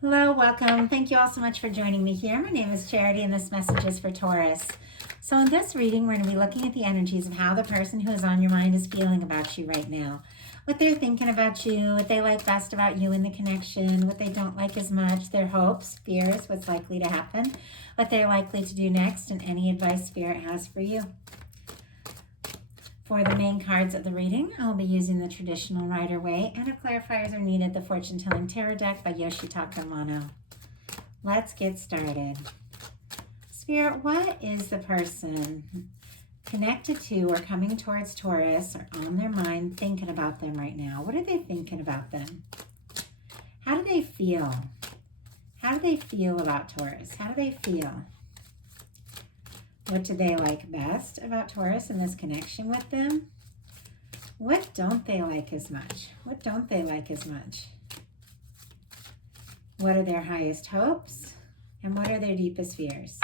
Hello, welcome. Thank you all so much for joining me here. My name is Charity and this message is for Taurus. So in this reading, we're going to be looking at the energies of how the person who is on your mind is feeling about you right now. What they're thinking about you, what they like best about you in the connection, what they don't like as much, their hopes, fears, what's likely to happen, what they're likely to do next, and any advice Spirit has for you. For the main cards of the reading, I'll be using the traditional Rider-Waite, and if clarifiers are needed, the Fortune Telling Tarot deck by Yoshitaka Amano. Let's get started. Spirit, what is the person connected to or coming towards Taurus or on their mind thinking about them right now? What are they thinking about them? How do they feel? How do they feel about Taurus? How do they feel? What do they like best about Taurus and this connection with them? What don't they like as much? What don't they like as much? What are their highest hopes? And what are their deepest fears?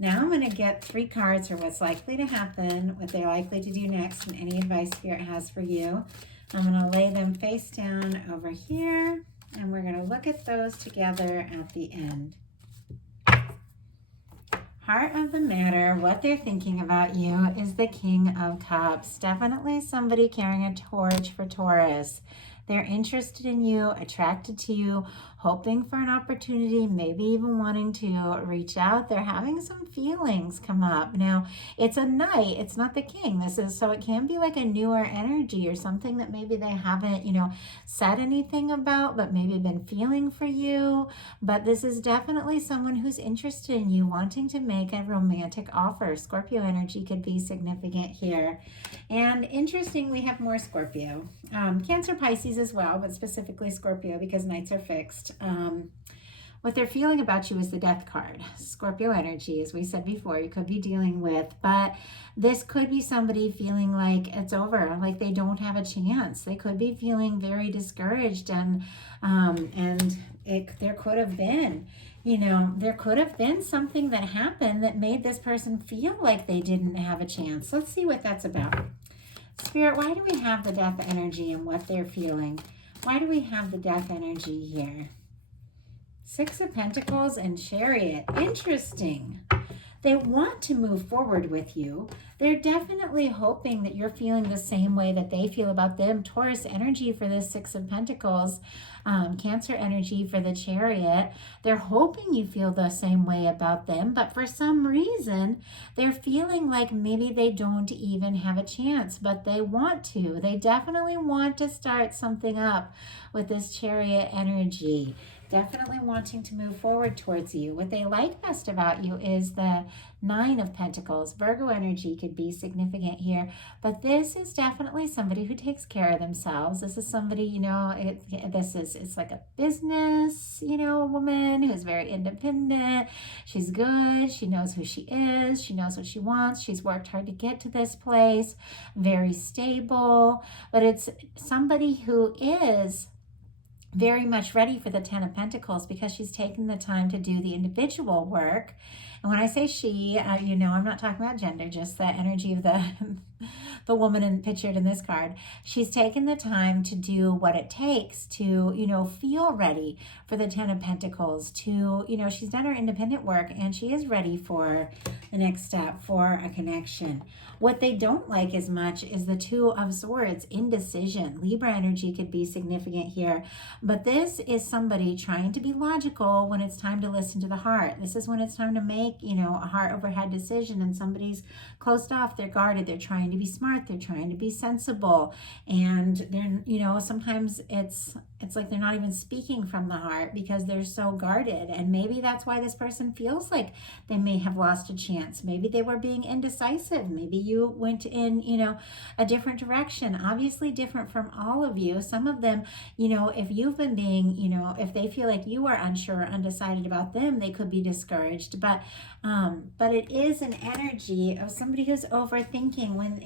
Now I'm going to get 3 cards for what's likely to happen, what they're likely to do next, and any advice Spirit has for you. I'm going to lay them face down over here, and we're going to look at those together at the end. Heart of the matter, what they're thinking about you is the King of Cups. Definitely somebody carrying a torch for Taurus. They're interested in you, attracted to you, hoping for an opportunity, maybe even wanting to reach out. They're having some feelings come up. Now, it's a knight. It's not the king. So it can be like a newer energy or something that maybe they haven't, said anything about, but maybe been feeling for you. But this is definitely someone who's interested in you, wanting to make a romantic offer. Scorpio energy could be significant here. And interesting, we have more Scorpio. Cancer, Pisces as well, but specifically Scorpio because knights are fixed. What they're feeling about you is the Death card. Scorpio energy, as we said before, you could be dealing with, but this could be somebody feeling like it's over, like they don't have a chance. They could be feeling very discouraged, and there could have been, there could have been something that happened that made this person feel like they didn't have a chance. Let's see what that's about. Spirit, why do we have the Death energy and what they're feeling? Why do we have the Death energy here? 6 of Pentacles and Chariot. Interesting. They want to move forward with you. They're definitely hoping that you're feeling the same way that they feel about them. Taurus energy for this 6 of Pentacles. Cancer energy for the Chariot. They're hoping you feel the same way about them, but for some reason, they're feeling like maybe they don't even have a chance, but they want to. They definitely want to start something up with this Chariot energy. Definitely wanting to move forward towards you. What they like best about you is the 9 of Pentacles. Virgo energy could be significant here, but this is definitely somebody who takes care of themselves. This is somebody, it's like a business, woman who's very independent. She's good. She knows who she is. She knows what she wants. She's worked hard to get to this place. Very stable, but it's somebody who is very much ready for the 10 of Pentacles because she's taken the time to do the individual work. And when I say she, I'm not talking about gender, just the energy of the woman pictured in this card. She's taken the time to do what it takes to, feel ready for the 10 of Pentacles, to, she's done her independent work and she is ready for the next step, for a connection. What they don't like as much is the 2 of Swords, indecision. Libra energy could be significant here, but this is somebody trying to be logical when it's time to listen to the heart. This is when it's time to make, a heart over head decision, and somebody's closed off, they're guarded, they're trying to be smart, they're trying to be sensible, and they're, sometimes it's like they're not even speaking from the heart because they're so guarded. And maybe that's why this person feels like they may have lost a chance. Maybe they were being indecisive. Maybe you went in, a different direction, obviously different from all of you. Some of them, if you've been being, if they feel like you are unsure or undecided about them, they could be discouraged. But it is an energy of somebody who's overthinking when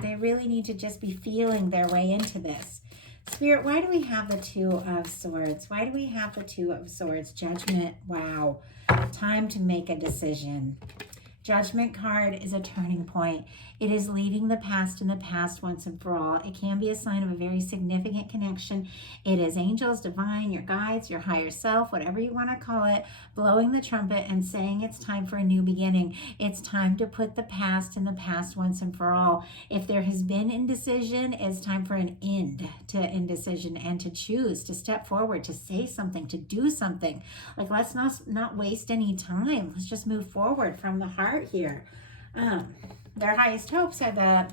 they really need to just be feeling their way into this. Spirit, why do we have the 2 of Swords? Why do we have the 2 of Swords? Judgment. Wow. Time to make a decision. Judgment card is a turning point. It is leaving the past in the past once and for all. It can be a sign of a very significant connection. It is angels, divine, your guides, your higher self, whatever you want to call it, blowing the trumpet and saying it's time for a new beginning. It's time to put the past in the past once and for all. If there has been indecision, it's time for an end to indecision and to choose, to step forward, to say something, to do something. Like, let's not waste any time. Let's just move forward from the heart here. Their highest hopes are the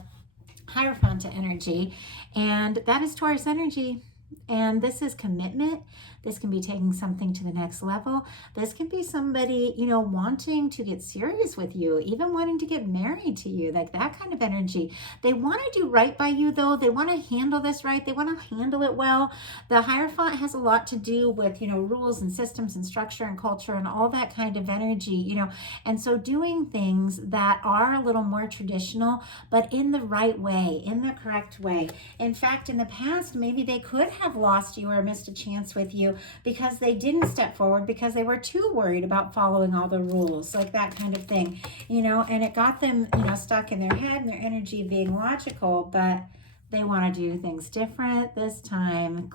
Hierophant energy, and that is Taurus energy. And this is commitment. This can be taking something to the next level. This can be somebody, wanting to get serious with you, even wanting to get married to you, like that kind of energy. They want to do right by you, though. They want to handle this right. They want to handle it well. The Hierophant has a lot to do with, rules and systems and structure and culture and all that kind of energy, And so doing things that are a little more traditional, but in the right way, in the correct way. In fact, in the past, maybe they could have lost you or missed a chance with you because they didn't step forward because they were too worried about following all the rules, like that kind of thing, and it got them, stuck in their head and their energy of being logical, but they want to do things different this time.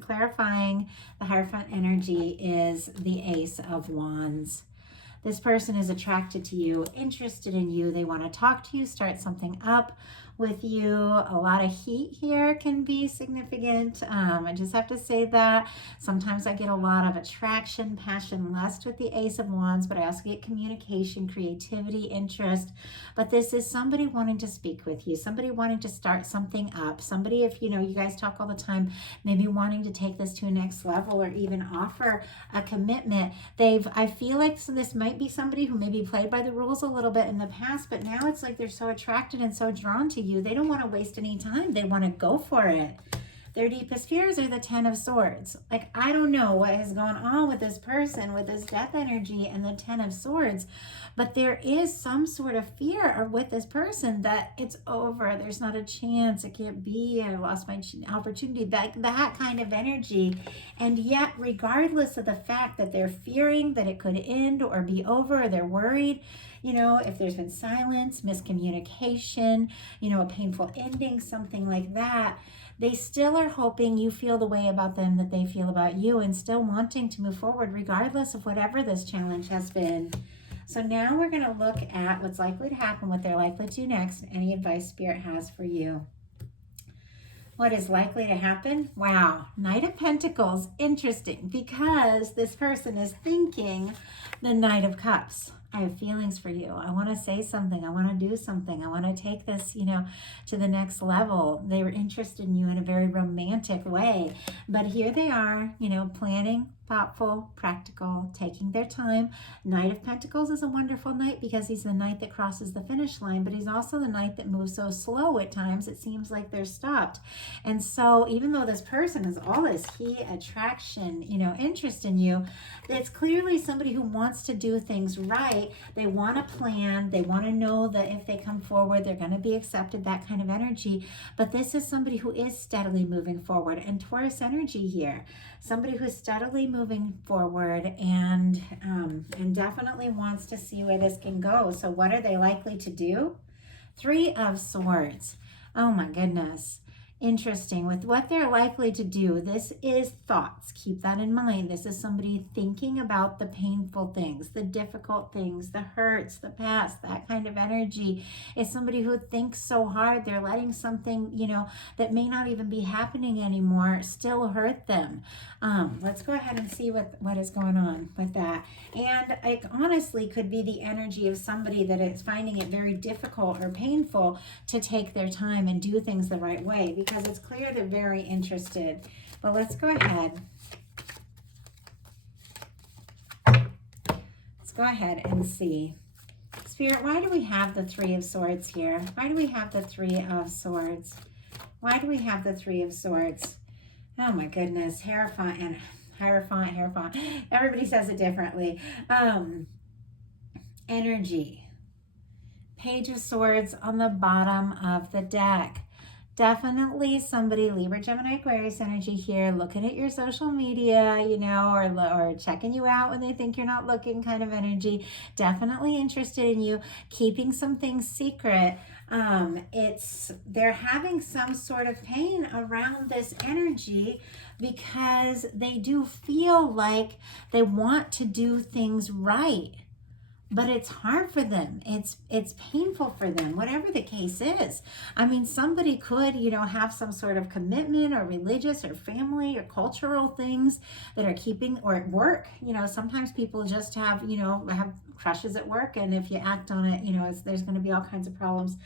Clarifying the Hierophant energy is the Ace of Wands. This person is attracted to you, interested in you. They want to talk to you, start something up with you. A lot of heat here can be significant. I just have to say that. Sometimes I get a lot of attraction, passion, lust with the Ace of Wands, but I also get communication, creativity, interest. But this is somebody wanting to speak with you, somebody wanting to start something up, somebody, if you guys talk all the time, maybe wanting to take this to a next level or even offer a commitment. I feel like this might be somebody who maybe played by the rules a little bit in the past, but now it's like they're so attracted and so drawn to you. They don't want to waste any time. They want to go for it. Their deepest fears are the Ten of Swords. Like, I don't know what has gone on with this person, with this death energy and the Ten of Swords, but there is some sort of fear with this person that it's over. There's not a chance. It can't be. I lost my opportunity. That kind of energy. And yet, regardless of the fact that they're fearing that it could end or be over, or they're worried, if there's been silence, miscommunication, a painful ending, something like that, they still are hoping you feel the way about them that they feel about you, and still wanting to move forward regardless of whatever this challenge has been. So now we're going to look at what's likely to happen, what they're likely to do next, any advice Spirit has for you. What is likely to happen? Wow, Knight of Pentacles. Interesting, because this person is thinking the Knight of Cups. I have feelings for you. I want to say something. I want to do something. I want to take this, to the next level. They were interested in you in a very romantic way. But here they are, planning, thoughtful, practical, taking their time. Knight of Pentacles is a wonderful knight because he's the knight that crosses the finish line, but he's also the knight that moves so slow at times it seems like they're stopped. And so even though this person is all this heat, attraction, interest in you, it's clearly somebody who wants to do things right. They want to plan. They want to know that if they come forward, they're going to be accepted, that kind of energy. But this is somebody who is steadily moving forward. And Taurus energy here, somebody who's steadily moving forward and definitely wants to see where this can go. So what are they likely to do? Three of Swords. Oh my goodness. Interesting. With what they're likely to do, this is thoughts. Keep that in mind. This is somebody thinking about the painful things, the difficult things, the hurts, the past, that kind of energy. Is somebody who thinks so hard they're letting something, that may not even be happening anymore still hurt them. Let's go ahead and see what is going on with that. And it honestly could be the energy of somebody that is finding it very difficult or painful to take their time and do things the right way, because it's clear they're very interested. But let's go ahead. Let's go ahead and see. Spirit, why do we have the Three of Swords here? Why do we have the Three of Swords? Why do we have the Three of Swords? Oh my goodness. Hierophant. Everybody says it differently. Energy. Page of Swords on the bottom of the deck. Definitely somebody, Libra, Gemini, Aquarius energy here, looking at your social media, you know, or checking you out when they think you're not looking kind of energy. Definitely interested in you, keeping some things secret. They're having some sort of pain around this energy because they do feel like they want to do things right, but it's hard for them. It's painful for them, whatever the case is. I mean, somebody could, you know, have some sort of commitment or religious or family or cultural things that are keeping, or at work, you know, sometimes people just have, you know, have crushes at work, and if you act on it, you know, there's going to be all kinds of problems.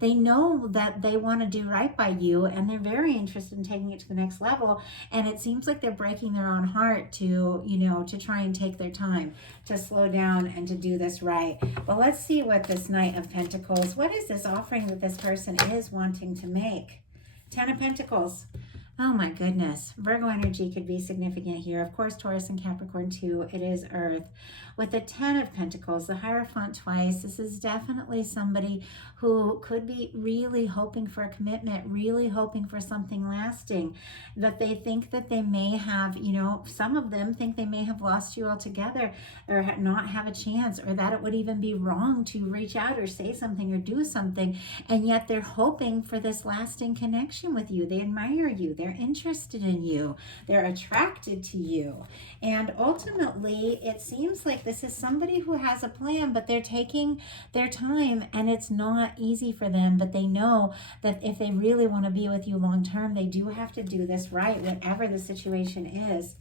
They know that they want to do right by you, and they're very interested in taking it to the next level. And it seems like they're breaking their own heart to, you know, to try and take their time to slow down and to do this right. But let's see what this Knight of Pentacles, what is this offering that this person is wanting to make? Ten of Pentacles. Oh my goodness. Virgo energy could be significant here. Of course, Taurus and Capricorn too. It is Earth. With the Ten of Pentacles, the Hierophant twice, this is definitely somebody who could be really hoping for a commitment, really hoping for something lasting, that they think that they may have, you know, some of them think they may have lost you altogether, or not have a chance, or that it would even be wrong to reach out or say something or do something, and yet they're hoping for this lasting connection with you. They admire you. They're interested in you. They're attracted to you. And ultimately, it seems like this is somebody who has a plan, but they're taking their time, and it's not easy for them, but they know that if they really want to be with you long term, they do have to do this right, whatever the situation is.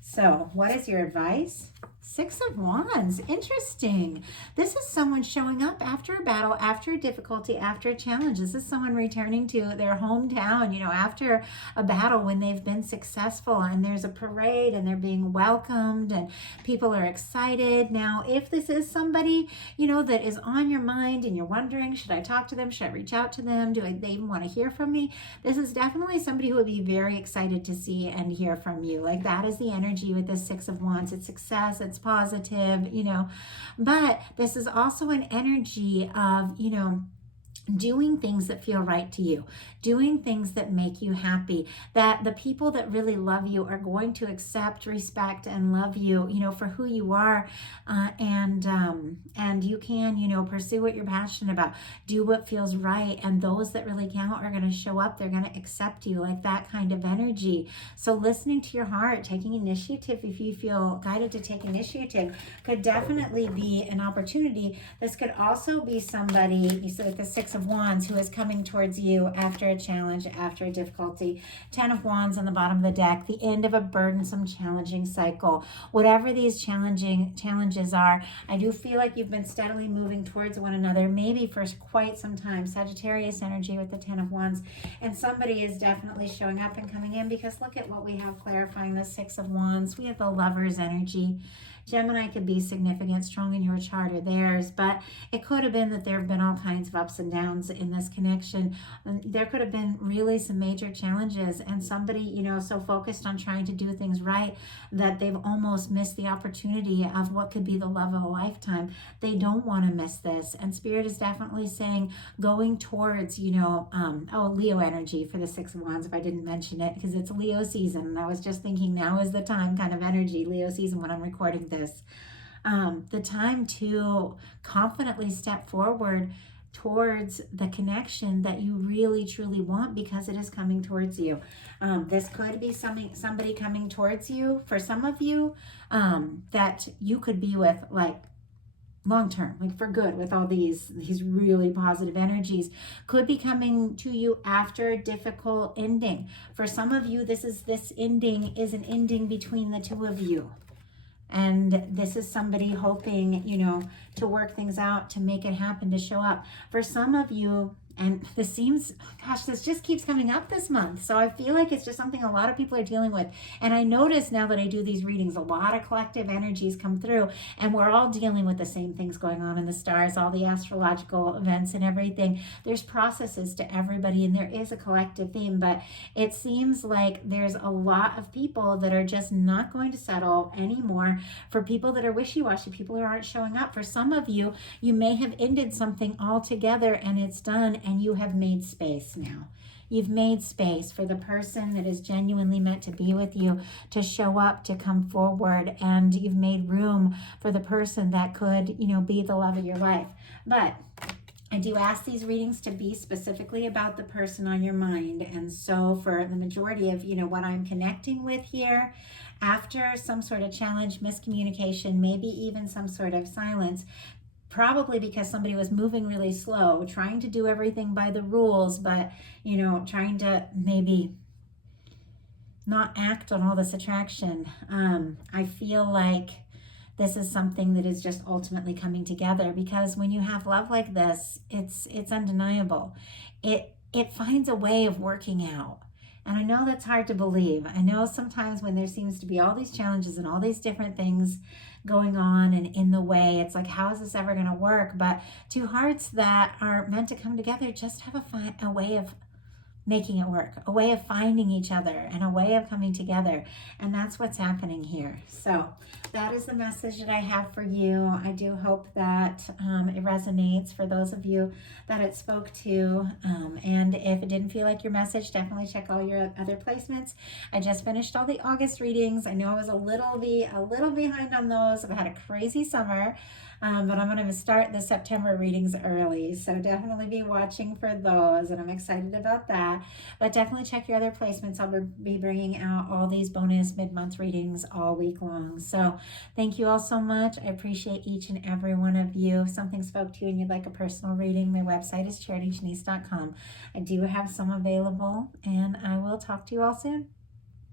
So what is your advice? Six of Wands. Interesting. This is someone showing up after a battle, after a difficulty, after a challenge. This is someone returning to their hometown, you know, after a battle when they've been successful, and there's a parade and they're being welcomed and people are excited. Now, if this is somebody, you know, that is on your mind and you're wondering, should I talk to them? Should I reach out to them? They even want to hear from me? This is definitely somebody who would be very excited to see and hear from you. Like, that is the energy with this Six of Wands. It's success, it's positive, you know, but this is also an energy of, you know, doing things that feel right to you, doing things that make you happy, that the people that really love you are going to accept, respect, and love you, you know, for who you are, and you can, you know, pursue what you're passionate about, do what feels right, and those that really count are going to show up. They're going to accept you, like that kind of energy. So listening to your heart, taking initiative, if you feel guided to take initiative, could definitely be an opportunity. This could also be somebody, you said the Six of Wands, who is coming towards you after a challenge, after a difficulty. Ten of Wands on the bottom of the deck, the end of a burdensome, challenging cycle. Whatever these challenges are, I do feel like you've been steadily moving towards one another, maybe for quite some time. Sagittarius energy with the Ten of Wands, and somebody is definitely showing up and coming in, because look at what we have clarifying the Six of Wands. We have the Lover's energy. Gemini could be significant, strong in your chart or theirs, but it could have been that there have been all kinds of ups and downs in this connection. There could have been really some major challenges, and somebody, you know, so focused on trying to do things right that they've almost missed the opportunity of what could be the love of a lifetime. They don't want to miss this, and Spirit is definitely saying going towards, you know, Leo energy for the Six of Wands, if I didn't mention it, because it's Leo season, and I was just thinking now is the time kind of energy, Leo season, when I'm recording this. The time to confidently step forward towards the connection that you really truly want, because it is coming towards you. This could be somebody coming towards you for some of you, that you could be with, like, long term, like for good, with all these really positive energies. Could be coming to you after a difficult ending. For some of you, this ending is an ending between the two of you. And this is somebody hoping, you know, to work things out, to make it happen, to show up. For some of you, and this seems, gosh, this just keeps coming up this month. So I feel like it's just something a lot of people are dealing with. And I notice now that I do these readings, a lot of collective energies come through, and we're all dealing with the same things going on in the stars, all the astrological events and everything. There's processes to everybody, and there is a collective theme, but it seems like there's a lot of people that are just not going to settle anymore. For people that are wishy-washy, people who aren't showing up. For some of you, you may have ended something altogether and it's done, and you have made space now. You've made space for the person that is genuinely meant to be with you to show up, to come forward, and you've made room for the person that could, be the love of your life. But I do ask these readings to be specifically about the person on your mind. And so for the majority of, what I'm connecting with here, after some sort of challenge, miscommunication, maybe even some sort of silence, probably because somebody was moving really slow, trying to do everything by the rules, but, trying to maybe not act on all this attraction. I feel like this is something that is just ultimately coming together, because when you have love like this, it's undeniable. It finds a way of working out. And I know that's hard to believe. I know sometimes when there seems to be all these challenges and all these different things going on and in the way, it's like, how is this ever going to work? But two hearts that are meant to come together just have a way of making it work, a way of finding each other, and a way of coming together. And that's what's happening here. So that is the message that I have for you. I do hope that it resonates for those of you that it spoke to. And if it didn't feel like your message, definitely check all your other placements. I just finished all the August readings. I know I was a little behind on those. I've had a crazy summer. But I'm going to start the September readings early, so definitely be watching for those, and I'm excited about that. But definitely check your other placements. I'll be bringing out all these bonus mid-month readings all week long. So thank you all so much. I appreciate each and every one of you. If something spoke to you and you'd like a personal reading, my website is charityjanice.com. I do have some available, and I will talk to you all soon.